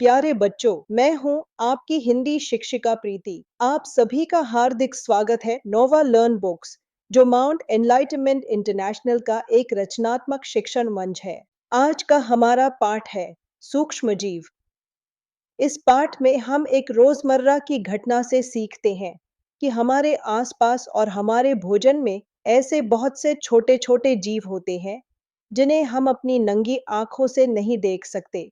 प्यारे बच्चों, मैं हूं आपकी हिंदी शिक्षिका प्रीति। आप सभी का हार्दिक स्वागत है नोवा लर्न बुक्स, जो माउंट एनलाइटमेंट इंटरनेशनल का एक रचनात्मक शिक्षण मंच है। आज का हमारा पाठ है सूक्ष्म जीव। इस पाठ में हम एक रोजमर्रा की घटना से सीखते हैं कि हमारे आसपास और हमारे भोजन में ऐसे बहुत से छोटे छोटे जीव होते हैं जिन्हें हम अपनी नंगी आंखों से नहीं देख सकते।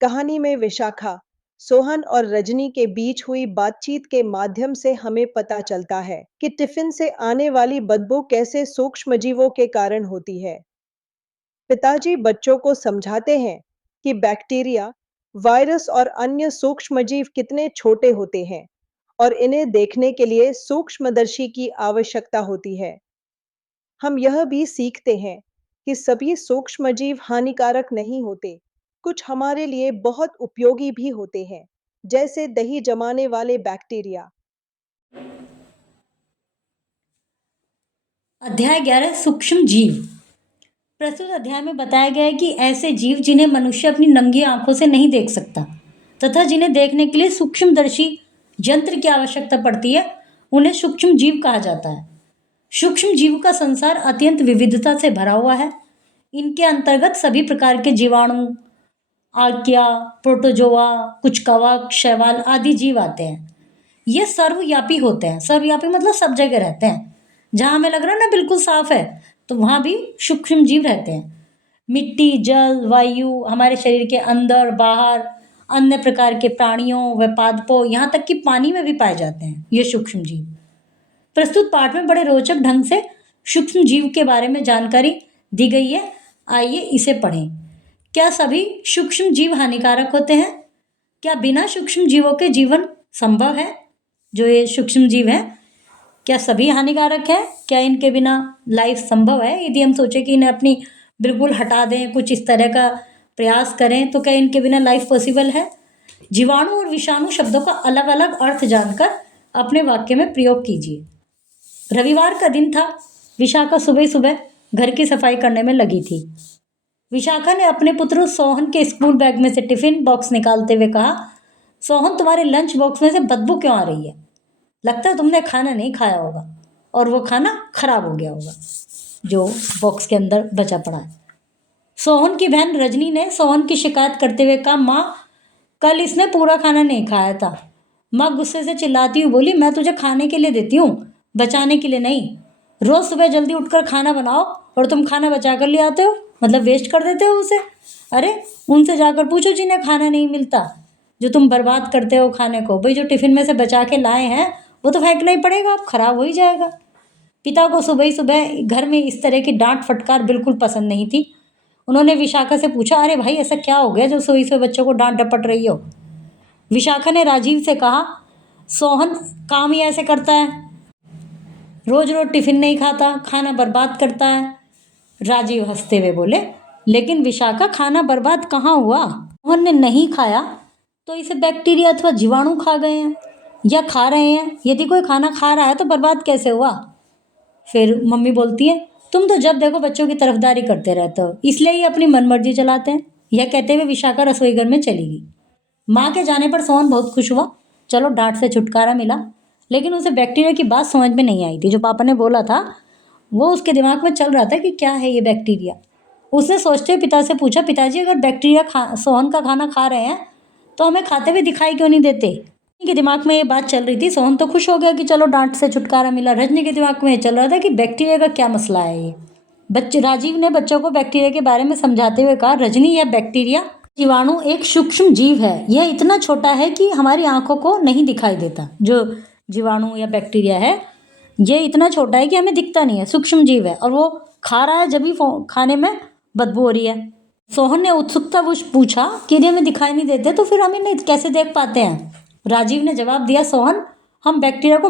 कहानी में विशाखा, सोहन और रजनी के बीच हुई बातचीत के माध्यम से हमें पता चलता है कि टिफिन से आने वाली बदबू कैसे सूक्ष्मजीवों के कारण होती है। पिताजी बच्चों को समझाते हैं कि बैक्टीरिया, वायरस और अन्य सूक्ष्मजीव कितने छोटे होते हैं और इन्हें देखने के लिए सूक्ष्मदर्शी की आवश्यकता होती है। हम यह भी सीखते हैं कि सभी सूक्ष्मजीव हानिकारक नहीं होते। कुछ हमारे लिए बहुत उपयोगी भी होते हैं, जैसे दही जमाने वाले बैक्टीरिया। अध्याय 11 सूक्ष्म जीव। प्रस्तुत अध्याय में बताया गया है कि ऐसे जीव जिन्हें मनुष्य अपनी नंगी आंखों से नहीं देख सकता तथा जिन्हें देखने के लिए सूक्ष्मदर्शी यंत्र की आवश्यकता पड़ती है, उन्हें सूक्ष्म जीव कहा जाता है। सूक्ष्म जीव का संसार अत्यंत विविधता से भरा हुआ है। इनके अंतर्गत सभी प्रकार के जीवाणु, आर्किया, प्रोटोजोआ, कुछ कवक, शैवाल आदि जीव आते हैं। ये सर्वव्यापी होते हैं। सर्वव्यापी मतलब सब जगह रहते हैं। जहाँ हमें लग रहा है ना बिल्कुल साफ है, तो वहाँ भी सूक्ष्म जीव रहते हैं। मिट्टी, जल, वायु, हमारे शरीर के अंदर बाहर, अन्य प्रकार के प्राणियों व पादपों, यहाँ तक कि पानी में भी पाए जाते हैं ये सूक्ष्म जीव। प्रस्तुत पाठ में बड़े रोचक ढंग से सूक्ष्म जीव के बारे में जानकारी दी गई है। आइए इसे पढ़ें। क्या सभी सूक्ष्म जीव हानिकारक होते हैं? क्या बिना सूक्ष्म जीवों के जीवन संभव है? जो ये सूक्ष्म जीव हैं, क्या सभी हानिकारक है? क्या इनके बिना लाइफ संभव है? यदि हम सोचें कि इन्हें अपनी बिल्कुल हटा दें, कुछ इस तरह का प्रयास करें, तो क्या इनके बिना लाइफ पॉसिबल है? जीवाणु और विषाणु शब्दों का अलग अलग अर्थ जानकर अपने वाक्य में प्रयोग कीजिए। रविवार का दिन था। विशाखा सुबह सुबह घर की सफाई करने में लगी थी। विशाखा ने अपने पुत्र सोहन के स्कूल बैग में से टिफिन बॉक्स निकालते हुए कहा, सोहन, तुम्हारे लंच बॉक्स में से बदबू क्यों आ रही है? लगता है तुमने खाना नहीं खाया होगा और वो खाना खराब हो गया होगा जो बॉक्स के अंदर बचा पड़ा है। सोहन की बहन रजनी ने सोहन की शिकायत करते हुए कहा, माँ, कल इसने पूरा खाना नहीं खाया था। माँ गुस्से से चिल्लाती हुई बोली, मैं तुझे खाने के लिए देती हूँ, बचाने के लिए नहीं। रोज सुबह जल्दी उठकर खाना बनाओ और तुम खाना बचा कर ले आते हो, मतलब वेस्ट कर देते हो उसे। अरे उनसे जाकर पूछो जिन्हें खाना नहीं मिलता, जो तुम बर्बाद करते हो खाने को। भाई जो टिफिन में से बचा के लाए हैं वो तो फेंकना ही पड़ेगा, अब खराब हो ही जाएगा। पिता को सुबह ही सुबह घर में इस तरह की डांट फटकार बिल्कुल पसंद नहीं थी। उन्होंने विशाखा से पूछा, अरे भाई ऐसा क्या हो गया जो सुबह सुबह बच्चों को डांट डपट रही हो? विशाखा ने राजीव से कहा, सोहन काम ही ऐसे करता है, रोज रोज टिफिन नहीं खाता, खाना बर्बाद करता है। राजीव हंसते हुए बोले, लेकिन विशाखा खाना बर्बाद कहाँ हुआ? सोहन ने नहीं खाया तो इसे बैक्टीरिया अथवा जीवाणु खा गए हैं या खा रहे हैं। यदि कोई खाना खा रहा है तो बर्बाद कैसे हुआ? फिर मम्मी बोलती है, तुम तो जब देखो बच्चों की तरफदारी करते रहते हो, इसलिए ये अपनी मनमर्जी चलाते हैं। यह कहते हुए विशाखा रसोई घर में चली गई। माँ के जाने पर सोहन बहुत खुश हुआ। चलो डांट से छुटकारा मिला। लेकिन उसे बैक्टीरिया की बात समझ में नहीं आई थी। जो पापा ने बोला था वो उसके दिमाग में चल रहा था कि क्या है ये बैक्टीरिया। उसने सोचते हुए पिता से पूछा, पिताजी, अगर बैक्टीरिया सोहन का खाना खा रहे हैं तो हमें खाते हुए दिखाई क्यों नहीं देते? के दिमाग में ये बात चल रही थी। सोहन तो खुश हो गया कि चलो डांट से छुटकारा मिला। रजनी के दिमाग में ये चल रहा था कि बैक्टीरिया का क्या मसला है ये। राजीव ने बच्चों को बैक्टीरिया के बारे में समझाते हुए कहा, रजनी, यह बैक्टीरिया जीवाणु एक सूक्ष्म जीव है। यह इतना छोटा है कि हमारी आंखों को नहीं दिखाई देता। जो जीवाणु या बैक्टीरिया है ये इतना छोटा है कि हमें दिखता नहीं है, सूक्ष्म जीव है, और वो खा रहा है जब भी खाने में बदबू हो रही है। सोहन ने उत्सुकतावश पूछा कि यदि हमें दिखाई नहीं देते तो फिर हमें नहीं कैसे देख पाते हैं? राजीव ने जवाब दिया, सोहन, हम बैक्टीरिया को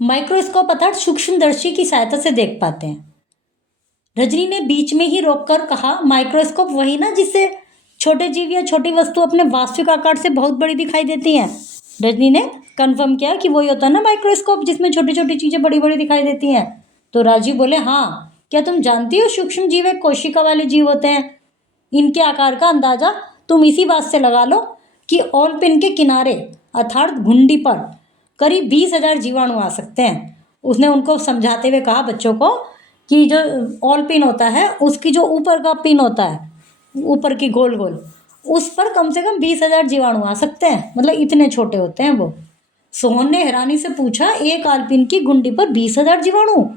माइक्रोस्कोप अर्थात सूक्ष्मदर्शी की सहायता से देख पाते हैं। रजनी ने बीच में ही रोककर कहा, माइक्रोस्कोप वही ना जिससे छोटे जीव या छोटी वस्तु अपने वास्तविक आकार से बहुत बड़ी दिखाई देती हैं? रजनी ने कंफर्म किया कि वही होता है ना माइक्रोस्कोप, जिसमें छोटी छोटी चीजें बड़ी बड़ी दिखाई देती हैं। तो राजीव बोले, हाँ, क्या तुम जानती हो सूक्ष्म जीव एक कोशिका वाले जीव होते हैं? इनके आकार का अंदाजा तुम इसी बात से लगा लो कि ऑलपिन के किनारे अर्थात घुंडी पर करीब 20,000 जीवाणु आ सकते हैं। उसने उनको समझाते हुए कहा बच्चों को कि जो ऑल पिन होता है उसकी जो ऊपर का पिन होता है, ऊपर की गोल गोल, उस पर कम से कम 20,000 जीवाणु आ सकते हैं, मतलब इतने छोटे होते हैं वो। सोहन ने हैरानी से पूछा, एक आलपिन की गुंडी पर 20,000 जीवाणु?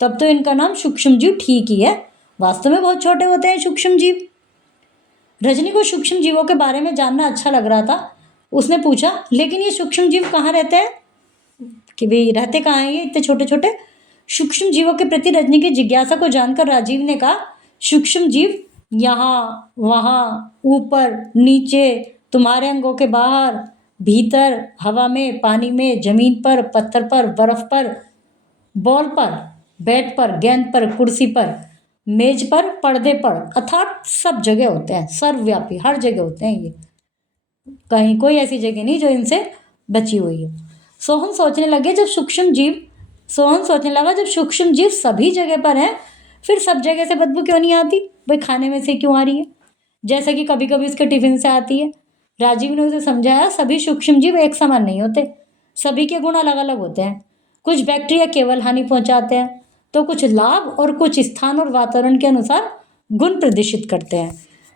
तब तो इनका नाम सूक्ष्म जीव ठीक ही है, वास्तव में बहुत छोटे होते हैं सूक्ष्म जीव। रजनी को सूक्ष्म जीवों के बारे में जानना अच्छा लग रहा था। उसने पूछा, लेकिन ये सूक्ष्म जीव कहाँ रहते हैं, कि भाई रहते कहाँ हैं ये इतने छोटे छोटे? सूक्ष्म जीवों के प्रति रजनी की जिज्ञासा को जानकर राजीव ने कहा, सूक्ष्म जीव यहाँ वहाँ, ऊपर नीचे, तुम्हारे अंगों के बाहर, भीतर, हवा में, पानी में, जमीन पर, पत्थर पर, बर्फ पर, बॉल पर, बैट पर, गेंद पर, कुर्सी पर, मेज पर, पर्दे पर, अर्थात सब जगह होते हैं, सर्वव्यापी, हर जगह होते हैं ये। कहीं कोई ऐसी जगह नहीं जो इनसे बची हुई है। सोहन सोचने लगा जब सूक्ष्म जीव सभी जगह पर हैं, फिर सब जगह से बदबू क्यों नहीं आती? भाई खाने में से क्यों आ रही है, जैसे कि कभी कभी उसके टिफिन से आती है। राजीव ने उसे समझाया, सभी सूक्ष्म जीव एक समान नहीं होते, सभी के गुण अलग अलग होते हैं। कुछ बैक्टीरिया केवल हानि पहुंचाते हैं, तो कुछ लाभ और कुछ स्थान और वातावरण के अनुसार गुण प्रदर्शित करते हैं।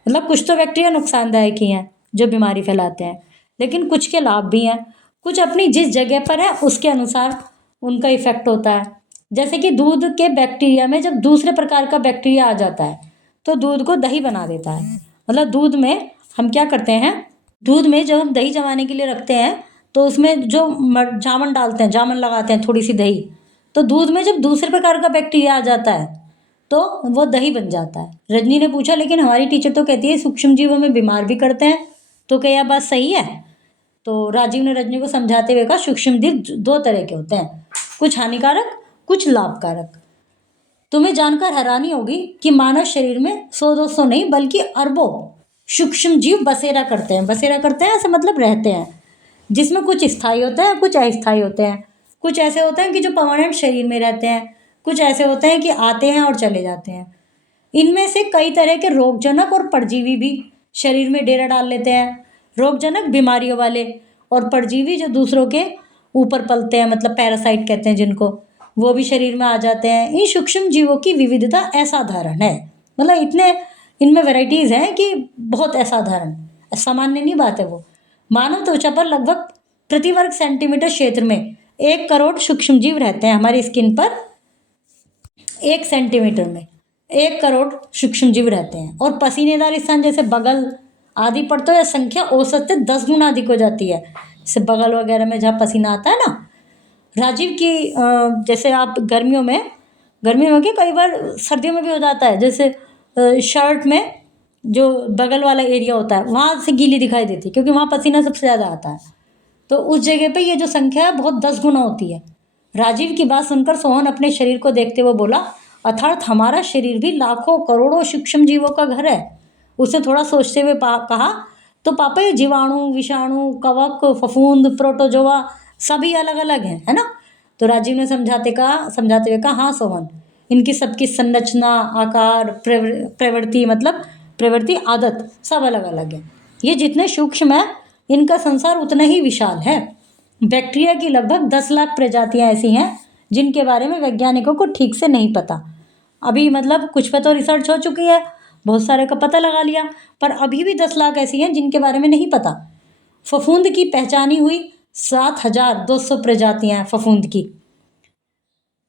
मतलब कुछ तो बैक्टीरिया नुकसानदायक ही हैं जो बीमारी फैलाते हैं, लेकिन कुछ के लाभ भी हैं। कुछ अपनी जिस जगह पर है उसके अनुसार उनका इफेक्ट होता है। जैसे कि दूध के बैक्टीरिया में जब दूसरे प्रकार का बैक्टीरिया आ जाता है तो दूध को दही बना देता है। मतलब दूध में हम क्या करते हैं, दूध में जब हम दही जमाने के लिए रखते हैं तो उसमें जो जामन डालते हैं, जामन लगाते हैं थोड़ी सी दही, तो दूध में जब दूसरे प्रकार का बैक्टीरिया आ जाता है तो वो दही बन जाता है। रजनी ने पूछा, लेकिन हमारी टीचर तो कहती है सूक्ष्म जीव हमें बीमार भी करते हैं, तो क्या यह बात सही है? तो राजीव ने रजनी को समझाते हुए कहा, सूक्ष्म जीव दो तरह के होते हैं, कुछ हानिकारक, कुछ लाभकारक। तुम्हें जानकर हैरानी होगी कि मानव शरीर में 100-200 नहीं बल्कि अरबों सूक्ष्म जीव बसेरा करते हैं। बसेरा करते हैं ऐसे मतलब रहते हैं, जिसमें कुछ स्थायी होते हैं, कुछ अस्थायी होते हैं। कुछ ऐसे होते हैं कि जो परमानेंट शरीर में रहते हैं, कुछ ऐसे होते हैं कि आते हैं और चले जाते हैं। इनमें से कई तरह के रोगजनक और परजीवी भी शरीर में डेरा डाल लेते हैं। रोगजनक बीमारियों वाले, और परजीवी जो दूसरों के ऊपर पलते हैं, मतलब पैरासाइट कहते हैं जिनको, वो भी शरीर में आ जाते हैं। इन सूक्ष्म जीवों की विविधता असाधारण है, मतलब इतने इनमें वैरायटीज हैं कि बहुत असाधारण, सामान्य नहीं बात है वो। मानव त्वचा पर लगभग प्रति वर्ग सेंटीमीटर क्षेत्र में 1 करोड़ सूक्ष्म जीव रहते हैं। हमारी स्किन पर 1 सेंटीमीटर में 1 करोड़ सूक्ष्म जीव रहते हैं, और पसीनेदार स्थान जैसे बगल आदि पर तो यह संख्या औसत से 10 गुना अधिक हो जाती है। जैसे बगल वगैरह में जहाँ पसीना आता है ना। राजीव की जैसे आप गर्मियों में क्या कई बार सर्दियों में भी हो जाता है, जैसे शर्ट में जो बगल वाला एरिया होता है वहाँ से गीली दिखाई देती है, क्योंकि वहाँ पसीना सबसे ज़्यादा आता है। तो उस जगह पे ये जो संख्या है बहुत 10 गुना होती है। राजीव की बात सुनकर सोहन अपने शरीर को देखते हुए बोला, अर्थात हमारा शरीर भी लाखों करोड़ों सूक्ष्म जीवों का घर है। उसने थोड़ा सोचते हुए कहा, तो पापा ये जीवाणु, विषाणु, कवक, फफूंद, प्रोटोजोआ सभी अलग अलग हैं, है ना? तो राजीव ने समझाते हुए कहा, हाँ सोहन, इनकी सबकी संरचना, आकार, प्रवृत्ति, आदत सब अलग अलग है। ये जितने सूक्ष्म है इनका संसार उतना ही विशाल है। बैक्टीरिया की लगभग 10 लाख प्रजातियां ऐसी हैं जिनके बारे में वैज्ञानिकों को ठीक से नहीं पता। अभी मतलब कुछ पे तो रिसर्च हो चुकी है, बहुत सारे का पता लगा लिया, पर अभी भी 10 लाख ऐसी हैं जिनके बारे में नहीं पता। फफूंद की पहचानी हुई 7,200 प्रजातियां हैं फफूंद की,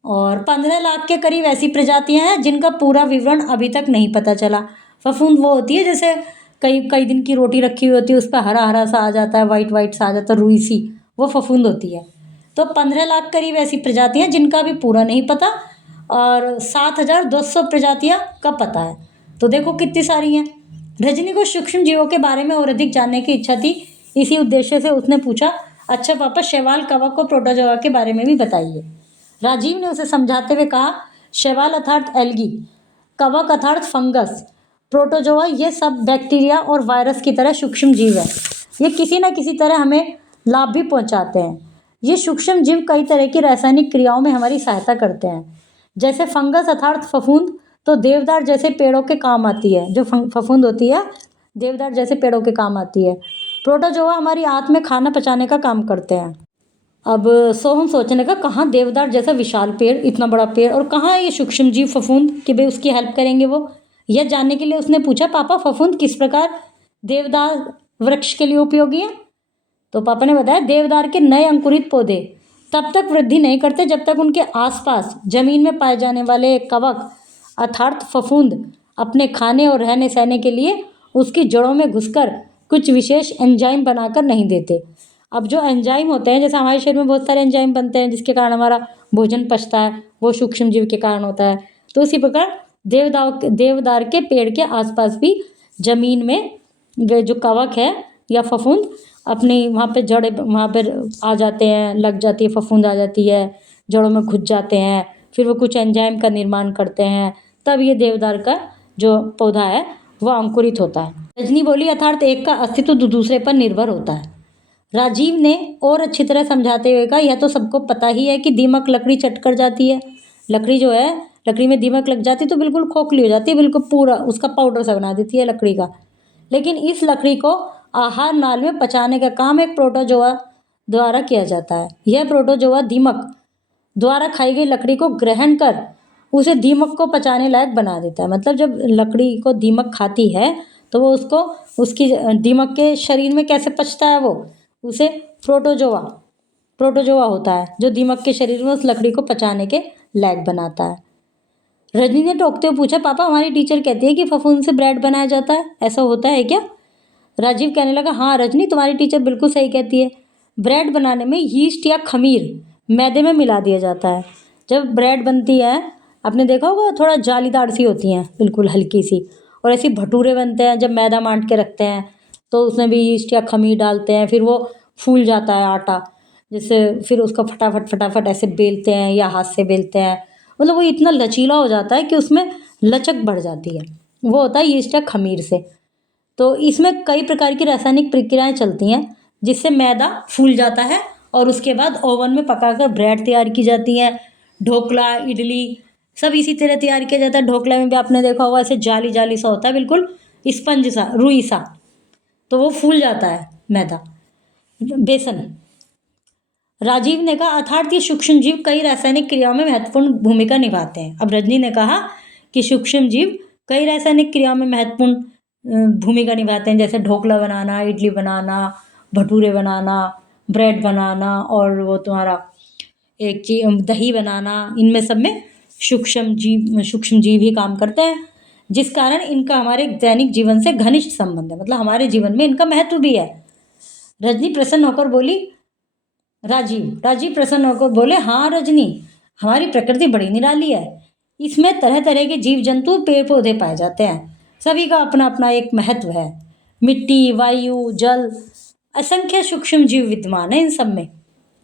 और 15 लाख के करीब ऐसी प्रजातियां हैं जिनका पूरा विवरण अभी तक नहीं पता चला। फफूंद वो होती है जैसे कई दिन की रोटी रखी हुई होती है, उस पर हरा हरा सा आ जाता है, वाइट वाइट सा आ जाता है, रुई सी, वो फफूंद होती है। तो 15 लाख करीब ऐसी प्रजातियां जिनका भी पूरा नहीं पता, और 7,200 प्रजातियां का पता है। तो देखो कितनी सारी हैं। रजनी को सूक्ष्म जीवों के बारे में और अधिक जानने की इच्छा थी। इसी उद्देश्य से उसने पूछा, अच्छा पापा, शैवाल, कवक और प्रोटोजोआ के बारे में भी बताइए। राजीव ने उसे समझाते हुए कहा, शैवाल अर्थात एल्गी, कवक अर्थात फंगस, प्रोटोजोआ ये सब बैक्टीरिया और वायरस की तरह सूक्ष्म जीव है। ये किसी न किसी तरह हमें लाभ भी पहुंचाते हैं। ये सूक्ष्म जीव कई तरह की रासायनिक क्रियाओं में हमारी सहायता करते हैं। जैसे फंगस अर्थात फफूंद तो देवदार जैसे पेड़ों के काम आती है। जो फफूंद होती है देवदार जैसे पेड़ों के काम आती है। प्रोटोजोआ हमारी आंत में खाना पचाने का काम करते हैं। अब सोहम सोचने का, कहाँ देवदार जैसा विशाल पेड़, इतना बड़ा पेड़, और कहाँ है ये सूक्ष्म जीव फफूंद कि भाई उसकी हेल्प करेंगे वो। यह जानने के लिए उसने पूछा, पापा फफूंद किस प्रकार देवदार वृक्ष के लिए उपयोगी है? तो पापा ने बताया, देवदार के नए अंकुरित पौधे तब तक वृद्धि नहीं करते जब तक उनके आसपास जमीन में पाए जाने वाले कवक अर्थात फफूंद अपने खाने और रहने सहने के लिए उसकी जड़ों में घुसकर कुछ विशेष एंजाइम बनाकर नहीं देते। अब जो एंजाइम होते हैं, जैसे हमारे शरीर में बहुत सारे एंजाइम बनते हैं जिसके कारण हमारा भोजन पचता है, वो सूक्ष्म जीव के कारण होता है। तो उसी प्रकार देवदार के पेड़ के आसपास भी जमीन में वे जो कवक है या फफूंद अपनी वहाँ पे जड़े वहाँ पर आ जाते हैं, लग जाती है, फफूंद आ जाती है, जड़ों में घुस जाते हैं, फिर वो कुछ एंजाइम का निर्माण करते हैं, तब ये देवदार का जो पौधा है वह अंकुरित होता है। रजनी बोली, अर्थात एक का अस्तित्व दूसरे पर निर्भर होता है। राजीव ने और अच्छी तरह समझाते हुए कहा, यह तो सबको पता ही है कि दीमक लकड़ी चट कर जाती है। लकड़ी जो है, लकड़ी में दीमक लग जाती है तो बिल्कुल खोखली हो जाती है, बिल्कुल पूरा उसका पाउडर सा बना देती है लकड़ी का। लेकिन इस लकड़ी को आहार नाल में पचाने का काम एक प्रोटोजोआ द्वारा किया जाता है। यह प्रोटोजोआ दीमक द्वारा खाई गई लकड़ी को ग्रहण कर उसे दीमक को पचाने लायक बना देता है। मतलब जब लकड़ी को दीमक खाती है तो वो उसको उसकी दीमक के शरीर में कैसे पचता है, वो उसे प्रोटोजोआ होता है जो दीमक के शरीर में उस लकड़ी को पचाने के लायक बनाता है। रजनी ने टोकते हुए पूछा, पापा हमारी टीचर कहती है कि फफूंद से ब्रेड बनाया जाता है, ऐसा होता है क्या? राजीव कहने लगा, हाँ रजनी, तुम्हारी टीचर बिल्कुल सही कहती है। ब्रेड बनाने में यीस्ट या खमीर मैदे में मिला दिया जाता है। जब ब्रेड बनती है, आपने देखा होगा थोड़ा जालीदार सी होती हैं, बिल्कुल हल्की सी, और ऐसी भटूरे बनते हैं जब मैदा मांट के रखते हैं तो उसमें भी यीस्ट या खमीर डालते हैं, फिर वो फूल जाता है आटा, जिससे फिर उसको फटाफट ऐसे बेलते हैं या हाथ से बेलते हैं, मतलब वो इतना लचीला हो जाता है कि उसमें लचक बढ़ जाती है। वो होता है यीस्ट या खमीर से। तो इसमें कई प्रकार की रासायनिक प्रक्रियाएं चलती हैं जिससे मैदा फूल जाता है और उसके बाद ओवन में पकाकर ब्रेड तैयार की जाती है। ढोकला, इडली सब इसी तरह तैयार किया जाता है। ढोकला में भी आपने देखा होगा ऐसे जाली जाली सा होता है, बिल्कुल स्पंज सा, रुई सा, तो वो फूल जाता है मैदा, बेसन। राजीव ने कहा, अर्थात ये सूक्ष्म जीव कई रासायनिक क्रियाओं में महत्वपूर्ण भूमिका निभाते हैं। अब रजनी ने कहा कि सूक्ष्म जीव कई रासायनिक क्रियाओं में महत्वपूर्ण भूमिका निभाते हैं, जैसे ढोकला बनाना, इडली बनाना, भटूरे बनाना, ब्रेड बनाना, और वो तुम्हारा एक चीज दही बनाना, इनमें सब में सूक्ष्म जीव ही काम करते हैं, जिस कारण इनका हमारे दैनिक जीवन से घनिष्ठ संबंध है, मतलब हमारे जीवन में इनका महत्व भी है। रजनी प्रसन्न होकर बोली, राजीव प्रसन्न होकर बोले, हाँ रजनी, हमारी प्रकृति बड़ी निराली है। इसमें तरह तरह के जीव जंतु, पेड़ पौधे पाए जाते हैं, सभी का अपना अपना एक महत्व है। मिट्टी, वायु, जल, असंख्य सूक्ष्म जीव विद्यमान है इन सब में,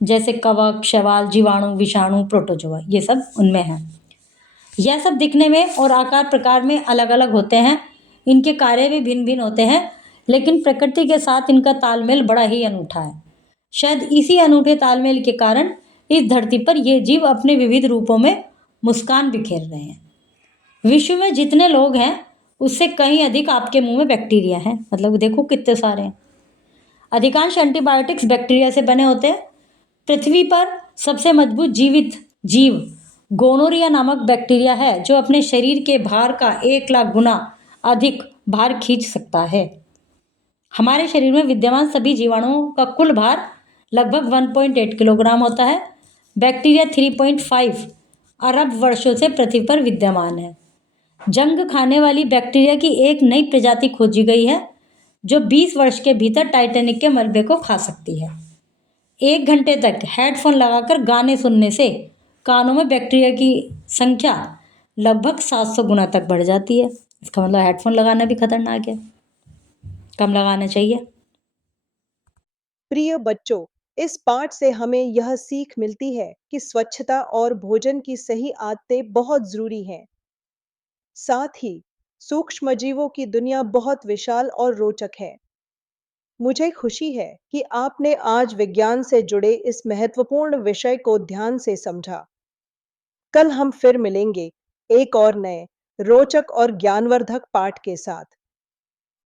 जैसे कवक, शैवाल, जीवाणु, विषाणु, प्रोटोजोआ, ये सब उनमें है। यह सब दिखने में और आकार प्रकार में अलग अलग होते हैं, इनके कार्य भी भिन्न भिन्न होते हैं, लेकिन प्रकृति के साथ इनका तालमेल बड़ा ही अनूठा है। शायद इसी अनूठे तालमेल के कारण इस धरती पर ये जीव अपने विविध रूपों में मुस्कान बिखेर रहे हैं। विश्व में जितने लोग हैं उससे कहीं अधिक आपके मुंह में बैक्टीरिया हैं, मतलब देखो कितने सारे हैं। अधिकांश एंटीबायोटिक्स बैक्टीरिया से बने होते हैं। पृथ्वी पर सबसे मजबूत जीवित जीव गोनोरिया नामक बैक्टीरिया है, जो अपने शरीर के भार का 1,00,000 गुना अधिक भार खींच सकता है। हमारे शरीर में विद्यमान सभी जीवाणुओं का कुल भार लगभग 1.8 किलोग्राम होता है। बैक्टीरिया 3.5 अरब वर्षों से पृथ्वी पर विद्यमान है। जंग खाने वाली बैक्टीरिया की एक नई प्रजाति खोजी गई है जो 20 वर्ष के भीतर टाइटैनिक के मलबे को खा सकती है। 1 घंटे तक हेडफोन लगाकर गाने सुनने से कानों में बैक्टीरिया की संख्या लगभग 700 गुना तक बढ़ जाती है। इसका मतलब हेडफोन लगाना भी खतरनाक है, कम लगाना चाहिए। प्रिय बच्चों, इस पाठ से हमें यह सीख मिलती है कि स्वच्छता और भोजन की सही आदतें बहुत जरूरी हैं। साथ ही सूक्ष्मजीवों की दुनिया बहुत विशाल और रोचक है। मुझे खुशी है कि आपने आज विज्ञान से जुड़े इस महत्वपूर्ण विषय को ध्यान से समझा। कल हम फिर मिलेंगे एक और नए रोचक और ज्ञानवर्धक पाठ के साथ।